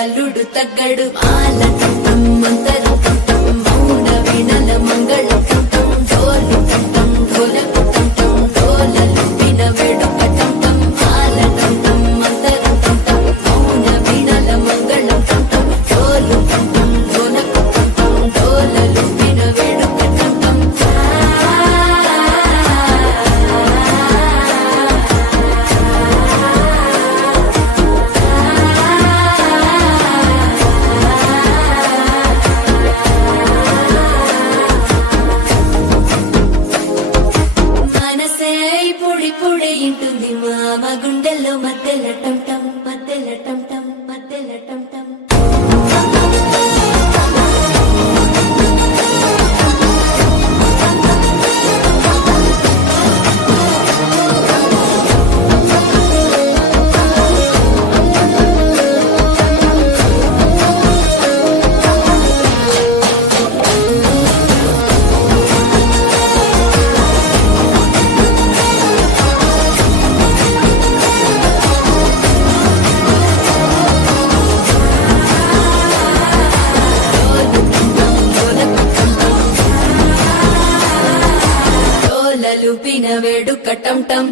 అల్లుడు తగ్గడు మాల కంఠం మంతరం కంఠం మౌన వీణల మంగళం కంఠం డోలు కంఠం ఢోలకు కంఠం డోలలు విన వేడుక కంఠం మాల కంఠం మంతరం కంఠం మౌన వీణల మంగళం కంఠం డోలు కంఠం ఢోలకు కంఠం డోలలు విన వేడుక కంఠం పొడి ఇంటుంది మామ గుండెల్లో మధ్యల టంటం మధ్యల టంటం మధ్యల టంటం లూపిన వేడుక టంటం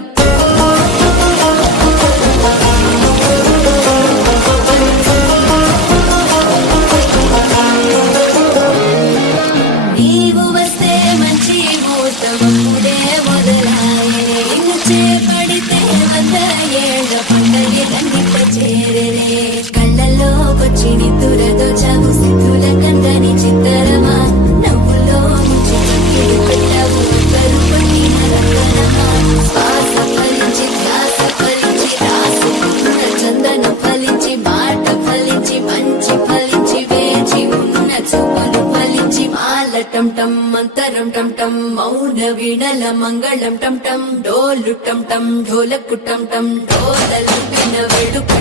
నీవు వస్తే మంచి మూతముడే మొదలాయే నిన్ను చేపడితే 100 ఏళ్ల పండగ చేరే కళ్ళల్లో వచ్చి నిద్దురదో చావు సిద్ధుల కందని చిత్తరమా నవ్వులో ముంచి పెట్టావు శ్వాస ఫలించి ధ్యాస ఫలించి రాసుకున్న చందన ఫలించి మాట ఫలించి మంచి ఫలించి వేచి ఉన్న చూపులు ఫలించి మాల టంటం మంతరం టంటం మౌన వీణల మంగళం టంటం డోలు టంటం ఢోలకు టంటం డోలలు విన వేడుక